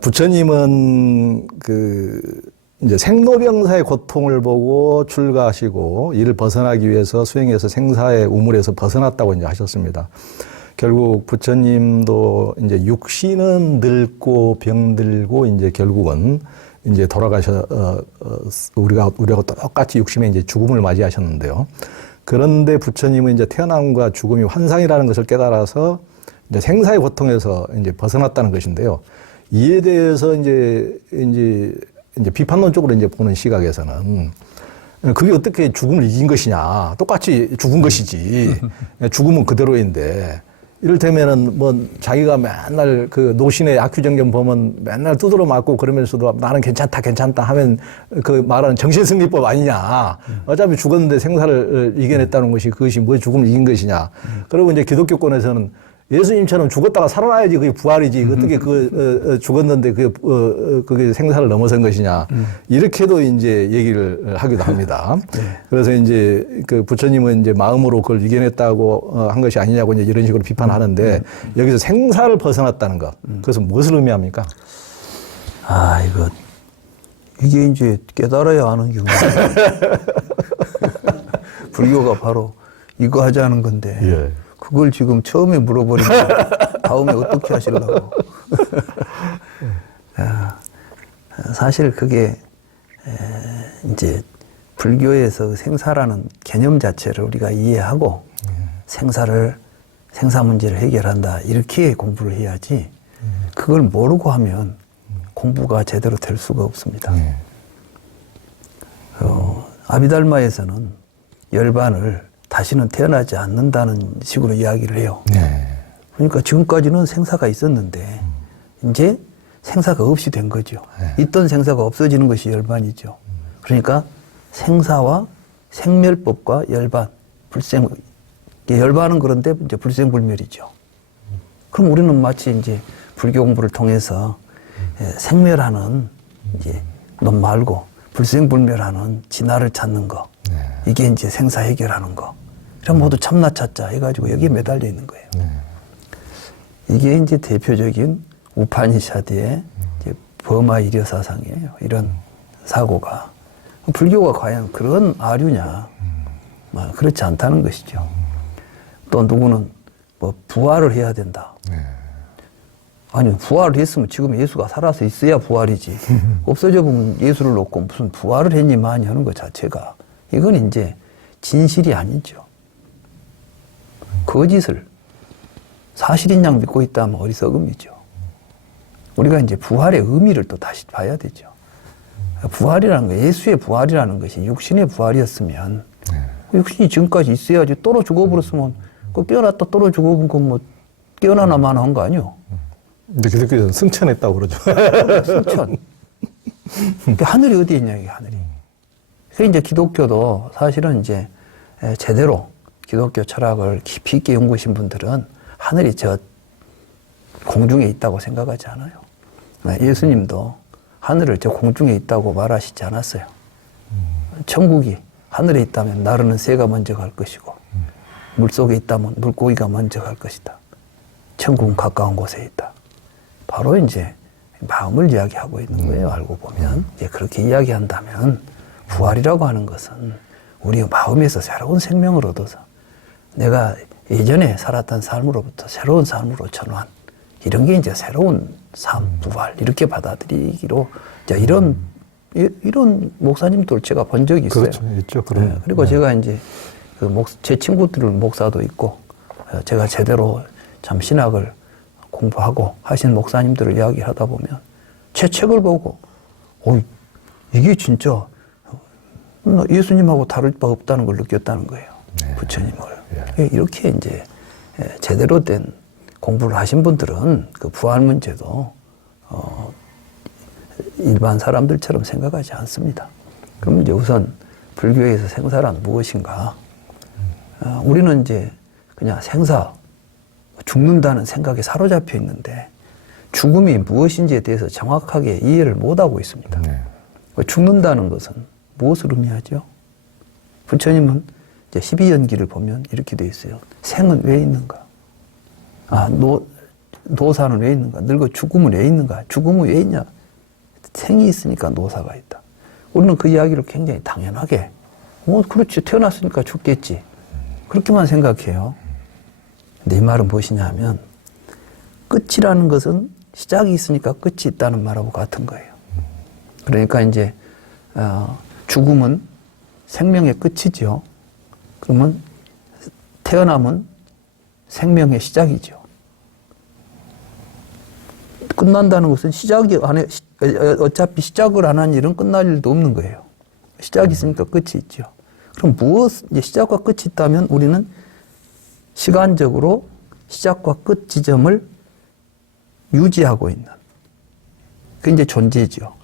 부처님은 이제 생로병사의 고통을 보고 출가하시고 이를 벗어나기 위해서 수행해서 생사의 우물에서 벗어났다고 이제 하셨습니다. 결국 부처님도 이제 육신은 늙고 병들고 이제 결국은 이제 우리하고 똑같이 육신에 이제 죽음을 맞이하셨는데요. 그런데 부처님은 이제 태어남과 죽음이 환상이라는 것을 깨달아서 이제 생사의 고통에서 이제 벗어났다는 것인데요. 이에 대해서 이제 비판론적으로 이제 보는 시각에서는 그게 어떻게 죽음을 이긴 것이냐. 똑같이 죽은 것이지. 죽음은 그대로인데. 이를테면은 뭐 자기가 맨날 그 노신의 악취정견 보면 맨날 두드러 맞고 그러면서도 나는 괜찮다 하면 그 말하는 정신승리법 아니냐. 어차피 죽었는데 생사를 이겨냈다는 것이 그것이 뭐 죽음을 이긴 것이냐. 그리고 이제 기독교권에서는 예수님처럼 죽었다가 살아나야지 그게 부활이지. 어떻게 죽었는데 그게 생사를 넘어선 것이냐. 이렇게도 이제 얘기를 하기도 합니다. 네. 그래서 이제 그 부처님은 이제 마음으로 그걸 이겨냈다고 한 것이 아니냐고 이제 이런 식으로 비판하는데 여기서 생사를 벗어났다는 것. 그것은 무엇을 의미합니까? 이게 이제 깨달아야 하는 경우입니다. 불교가 바로 이거 하자는 건데. 예. 그걸 지금 처음에 물어버리면 다음에 어떻게 하시려고. 사실 그게 이제 불교에서 생사라는 개념 자체를 우리가 이해하고 생사 문제를 해결한다 이렇게 공부를 해야지 그걸 모르고 하면 공부가 제대로 될 수가 없습니다. 아비달마에서는 열반을 다시는 태어나지 않는다는 식으로 이야기를 해요. 네. 그러니까 지금까지는 생사가 있었는데 이제 생사가 없이 된 거죠. 네. 있던 생사가 없어지는 것이 열반이죠. 그러니까 생사와 생멸법과 열반, 열반은 그런데 이제 불생불멸이죠. 그럼 우리는 마치 이제 불교 공부를 통해서 생멸하는 이제 놈 말고 불생불멸하는 진화를 찾는 거. 네. 이게 이제 생사 해결하는 거. 그럼 모두 참나 찾자 해가지고 여기에 매달려 있는 거예요. 이게 이제 대표적인 우파니샤드의 이제 버마 이려 사상이에요. 이런 사고가. 불교가 과연 그런 아류냐. 그렇지 않다는 것이죠. 또 누구는 뭐 부활을 해야 된다. 아니, 부활을 했으면 지금 예수가 살아서 있어야 부활이지. 없어져 보면 예수를 놓고 무슨 부활을 했니만 하는 것 자체가 이건 이제 진실이 아니죠. 거짓을 사실인 양 믿고 있다면 어리석음이죠. 우리가 이제 부활의 의미를 또 다시 봐야 되죠. 부활이라는 거, 예수의 부활이라는 것이 육신의 부활이었으면 육신이 지금까지 있어야지 떨어 죽어버렸으면 그 깨어났다 떨어 죽어본 건 뭐 깨어나나만 한 거 아니요? 근데 기독교에서는 승천했다고 그러죠. 승천. 하늘이 어디에 있냐, 이게 하늘이. 그래서 이제 기독교도 사실은 이제 제대로 기독교 철학을 깊이 있게 연구하신 분들은 하늘이 저 공중에 있다고 생각하지 않아요. 예수님도 하늘을 저 공중에 있다고 말하시지 않았어요. 천국이 하늘에 있다면 나르는 새가 먼저 갈 것이고 물속에 있다면 물고기가 먼저 갈 것이다. 천국은 가까운 곳에 있다. 바로 이제 마음을 이야기하고 있는 거예요. 알고 보면. 이제 그렇게 이야기한다면 부활이라고 하는 것은 우리 마음에서 새로운 생명을 얻어서 내가 예전에 살았던 삶으로부터 새로운 삶으로 전환. 이런 게 이제 새로운 삶, 부활. 이렇게 받아들이기로 이런 목사님들 제가 본 적이 있어요. 그렇죠. 있죠. 그럼. 그리고 제가 이제 제 친구들은 목사도 있고 제가 제대로 참 신학을 공부하고 하신 목사님들을 이야기하다 보면 제 책을 보고 이게 진짜 예수님하고 다를 바 없다는 걸 느꼈다는 거예요. 네. 부처님을. 네. 이렇게 이제 제대로 된 공부를 하신 분들은 그 부활 문제도 일반 사람들처럼 생각하지 않습니다. 그럼 이제 우선 불교에서 생사란 무엇인가? 우리는 이제 그냥 생사, 죽는다는 생각에 사로잡혀 있는데 죽음이 무엇인지에 대해서 정확하게 이해를 못하고 있습니다. 네. 죽는다는 것은 무엇을 의미하죠? 부처님은 이제 12연기를 보면 이렇게 되어 있어요. 생은 왜 있는가? 노사는 왜 있는가? 늙어 죽음은 왜 있는가? 죽음은 왜 있냐? 생이 있으니까 노사가 있다. 우리는 그 이야기를 굉장히 당연하게, 그렇지. 태어났으니까 죽겠지. 그렇게만 생각해요. 근데 이 말은 무엇이냐 하면, 끝이라는 것은 시작이 있으니까 끝이 있다는 말하고 같은 거예요. 그러니까 이제, 죽음은 생명의 끝이죠. 그러면 태어남은 생명의 시작이죠. 끝난다는 것은 시작이 안 해, 어차피 시작을 안 한 일은 끝날 일도 없는 거예요. 시작이 있으니까 끝이 있죠. 그럼 이제 시작과 끝이 있다면 우리는 시간적으로 시작과 끝 지점을 유지하고 있는, 그게 이제 존재죠.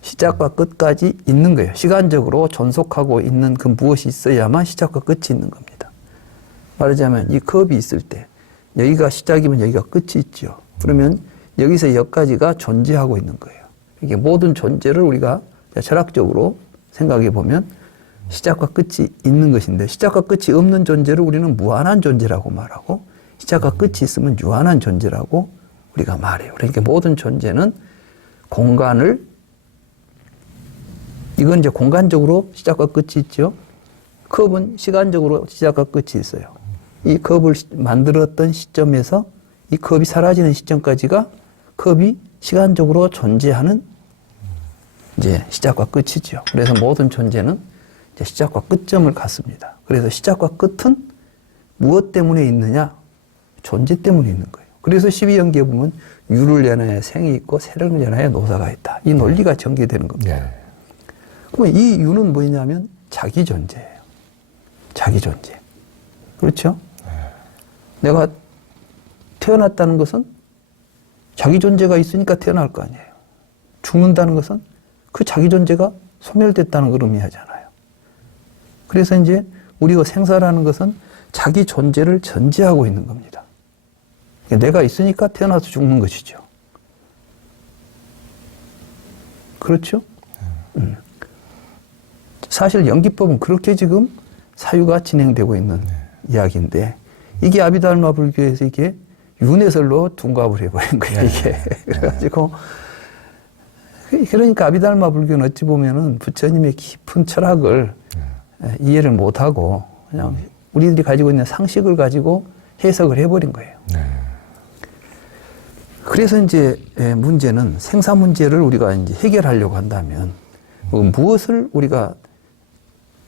시작과 끝까지 있는 거예요. 시간적으로 존속하고 있는 그 무엇이 있어야만 시작과 끝이 있는 겁니다. 말하자면 이 컵이 있을 때 여기가 시작이면 여기가 끝이 있죠. 그러면 여기서 여기까지가 존재하고 있는 거예요. 이게 모든 존재를 우리가 철학적으로 생각해 보면 시작과 끝이 있는 것인데, 시작과 끝이 없는 존재를 우리는 무한한 존재라고 말하고, 시작과 끝이 있으면 유한한 존재라고 우리가 말해요. 그러니까 모든 존재는 공간을, 이건 이제 공간적으로 시작과 끝이 있죠. 컵은 시간적으로 시작과 끝이 있어요. 이 컵을 만들었던 시점에서 이 컵이 사라지는 시점까지가 컵이 시간적으로 존재하는 이제 시작과 끝이죠. 그래서 모든 존재는 이제 시작과 끝점을 갖습니다. 그래서 시작과 끝은 무엇 때문에 있느냐? 존재 때문에 있는 거예요. 그래서 12연기에 보면 유를 연하여 생이 있고 세를 연하여 노사가 있다. 이 논리가 전개되는 겁니다. 네. 그러면 이 유는 뭐냐면 자기 존재예요. 자기 존재. 그렇죠? 내가 태어났다는 것은 자기 존재가 있으니까 태어날 거 아니에요. 죽는다는 것은 그 자기 존재가 소멸됐다는 걸 의미하잖아요. 그래서 이제 우리가 생사라는 것은 자기 존재를 전제하고 있는 겁니다. 내가 있으니까 태어나서 죽는 것이죠. 그렇죠? 사실 연기법은 그렇게 지금 사유가 진행되고 있는 이야기인데, 이게 아비달마 불교에서 이게 윤회설로 둔갑을 해버린 거예요, 이게. 그래가지고, 그러니까 아비달마 불교는 어찌 보면은 부처님의 깊은 철학을 이해를 못하고 그냥 우리들이 가지고 있는 상식을 가지고 해석을 해버린 거예요. 그래서 이제 문제는 생사 문제를 우리가 이제 해결하려고 한다면 무엇을 우리가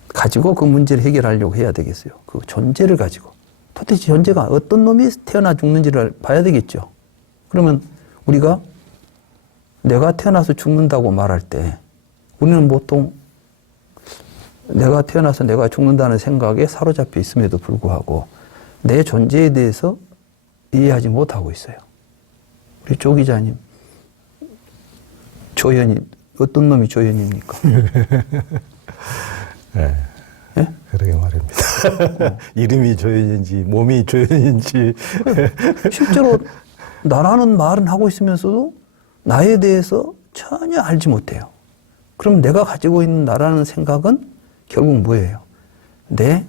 가지고 그 문제를 해결하려고 해야 되겠어요? 그 존재를 가지고. 도대체 존재가 어떤 놈이 태어나 죽는지를 봐야 되겠죠. 그러면 우리가 내가 태어나서 죽는다고 말할 때 우리는 보통 내가 태어나서 내가 죽는다는 생각에 사로잡혀 있음에도 불구하고 내 존재에 대해서 이해하지 못하고 있어요. 우리 조 기자님, 조현인, 어떤 놈이 조현입니까? 네. 예? 그러게 말입니다. 이름이 조현인지, 몸이 조현인지. 실제로 나라는 말은 하고 있으면서도 나에 대해서 전혀 알지 못해요. 그럼 내가 가지고 있는 나라는 생각은 결국 뭐예요? 내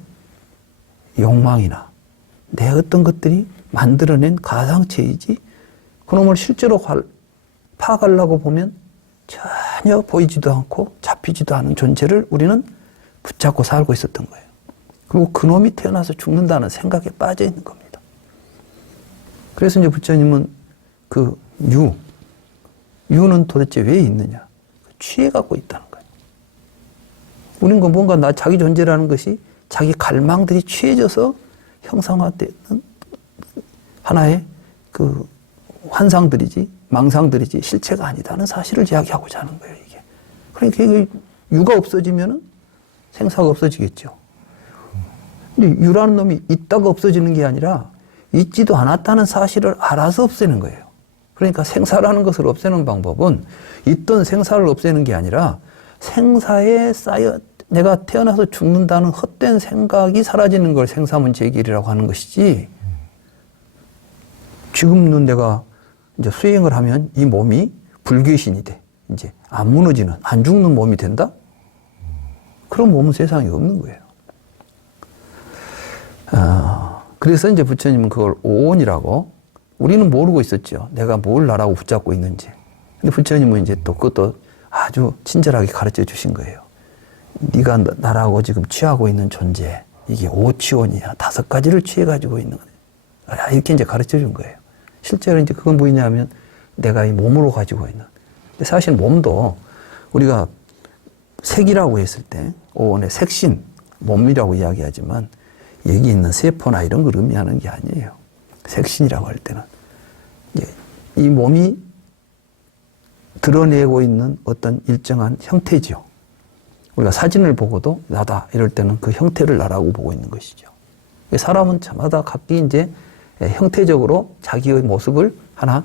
욕망이나 내 어떤 것들이 만들어낸 가상체이지, 그놈을 실제로 파악하려고 보면 전혀 보이지도 않고 잡히지도 않은 존재를 우리는 붙잡고 살고 있었던 거예요. 그리고 그놈이 태어나서 죽는다는 생각에 빠져 있는 겁니다. 그래서 이제 부처님은 그 유는 도대체 왜 있느냐? 취해갖고 있다는 거예요. 우리는 그 뭔가 자기 존재라는 것이 자기 갈망들이 취해져서 형상화되는 하나의 그 환상들이지, 망상들이지, 실체가 아니다는 사실을 이야기하고자 하는 거예요, 이게. 그러니까 유가 없어지면은 생사가 없어지겠죠. 근데 유라는 놈이 있다가 없어지는 게 아니라 있지도 않았다는 사실을 알아서 없애는 거예요. 그러니까 생사라는 것을 없애는 방법은 있던 생사를 없애는 게 아니라 생사에 쌓여 내가 태어나서 죽는다는 헛된 생각이 사라지는 걸 생사문제 해결이라고 하는 것이지, 지금은 내가 이제 수행을 하면 이 몸이 불귀신이 돼. 이제 안 무너지는, 안 죽는 몸이 된다? 그런 몸은 세상에 없는 거예요. 그래서 이제 부처님은 그걸 오온이라고 우리는 모르고 있었죠. 내가 뭘 나라고 붙잡고 있는지. 근데 부처님은 이제 또 그것도 아주 친절하게 가르쳐 주신 거예요. 네가 나라고 지금 취하고 있는 존재, 이게 오치원이야. 5가지를 취해가지고 있는 거야. 이렇게 이제 가르쳐 준 거예요. 실제로 이제 그건 뭐냐면 내가 이 몸으로 가지고 있는. 근데 사실 몸도 우리가 색이라고 했을 때, 오온의 색신, 몸이라고 이야기하지만 여기 있는 세포나 이런 걸 의미하는 게 아니에요. 색신이라고 할 때는 이제 이 몸이 드러내고 있는 어떤 일정한 형태죠. 우리가 사진을 보고도 나다 이럴 때는 그 형태를 나라고 보고 있는 것이죠. 사람은 저마다 각기 이제 형태적으로 자기의 모습을 하나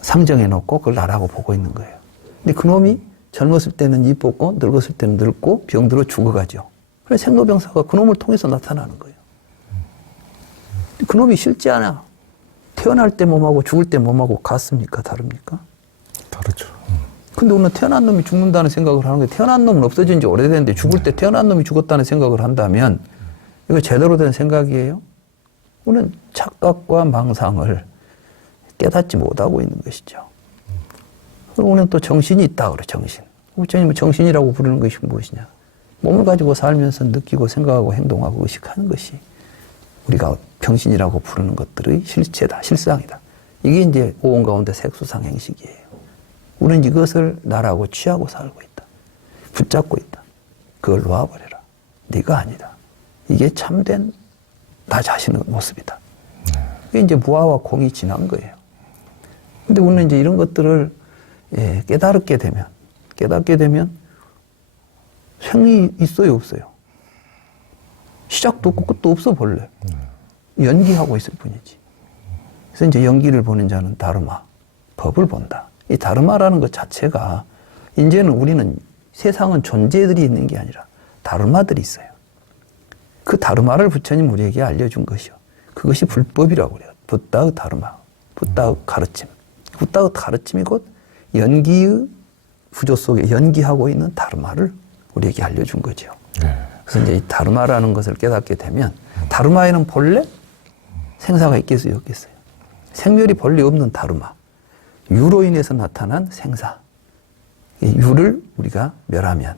상정해 놓고 그걸 나라고 보고 있는 거예요. 근데 그놈이 젊었을 때는 이뻤고 늙었을 때는 늙고 병들어 죽어가죠. 그래서 생로병사가 그놈을 통해서 나타나는 거예요. 그놈이 실제 않아. 태어날 때 몸하고 죽을 때 몸하고 같습니까? 다릅니까? 다르죠. 근데 오늘 태어난 놈이 죽는다는 생각을 하는 거예요. 태어난 놈은 없어진 지 오래됐는데 죽을 때 태어난 놈이 죽었다는 생각을 한다면 이거 제대로 된 생각이에요? 우리는 착각과 망상을 깨닫지 못하고 있는 것이죠. 우리는 또 정신이 있다 그래, 정신. 부처님은 정신이라고 부르는 것이 무엇이냐? 몸을 가지고 살면서 느끼고 생각하고 행동하고 의식하는 것이 우리가 병신이라고 부르는 것들의 실체다, 실상이다. 이게 이제 오온 가운데 색수상 행식이에요. 우리는 이것을 나라고 취하고 살고 있다. 붙잡고 있다. 그걸 놓아버려라. 네가 아니다. 이게 참된 나 자신의 모습이다. 이게 이제 무아와 공이 지난 거예요. 근데 우리는 이제 이런 것들을 깨닫게 되면 생이 있어요, 없어요? 시작도 없고 끝도 없어, 본래. 연기하고 있을 뿐이지. 그래서 이제 연기를 보는 자는 다르마, 법을 본다. 이 다르마라는 것 자체가 이제는 우리는 세상은 존재들이 있는 게 아니라 다르마들이 있어요. 그 다르마를 부처님 우리에게 알려준 것이요. 그것이 불법이라고 그래요. 붓다의 다르마, 붓다의 가르침. 붓다의 가르침이 곧 연기의 구조 속에 연기하고 있는 다르마를 우리에게 알려준 거죠. 그래서 이제 이 다르마라는 것을 깨닫게 되면 다르마에는 본래 생사가 있겠어요, 없겠어요? 생멸이 본래 없는 다르마. 유로 인해서 나타난 생사. 이 유를 우리가 멸하면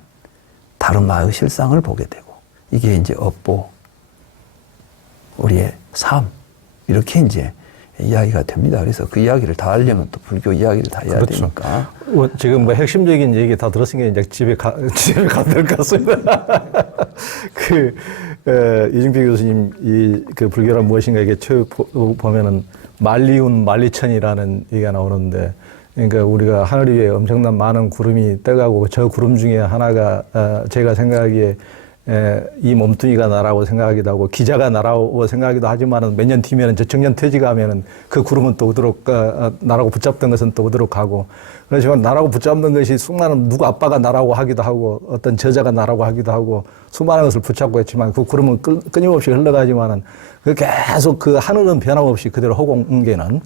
다르마의 실상을 보게 되고 이게 이제 업보, 우리의 삶 이렇게 이제 이야기가 됩니다. 그래서 그 이야기를 다 하려면 또 불교 이야기를 다 해야 그렇죠. 되니까. 지금 뭐 핵심적인 얘기 다 들었으니까 이제 집에 가도 될 것 같습니다. 이중필 교수님 그 불교란 무엇인가 이게 보면은 만리운 만리천이라는 얘기가 나오는데, 그러니까 우리가 하늘 위에 엄청난 많은 구름이 떠가고 저 구름 중에 하나가 제가 생각하기에 이 몸뚱이가 나라고 생각하기도 하고 기자가 나라고 생각하기도 하지만은 몇 년 뒤면은 저 청년 퇴직가 하면은 그 구름은 또 어디로 나라고 붙잡던 것은 또 어디로 가고, 그렇지만 나라고 붙잡는 것이 수많은 누구 아빠가 나라고 하기도 하고 어떤 저자가 나라고 하기도 하고 수많은 것을 붙잡고 했지만 그 구름은 끊임없이 흘러가지만은 그 계속 그 하늘은 변함없이 그대로 허공계는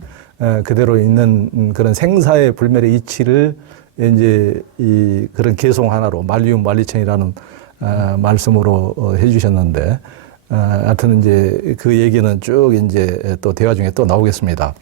그대로 있는 그런 생사의 불멸의 이치를 이제 이 그런 개송 하나로 만리운 만리천이라는 말씀으로 해주셨는데, 하여튼 이제 그 얘기는 쭉 이제 또 대화 중에 또 나오겠습니다.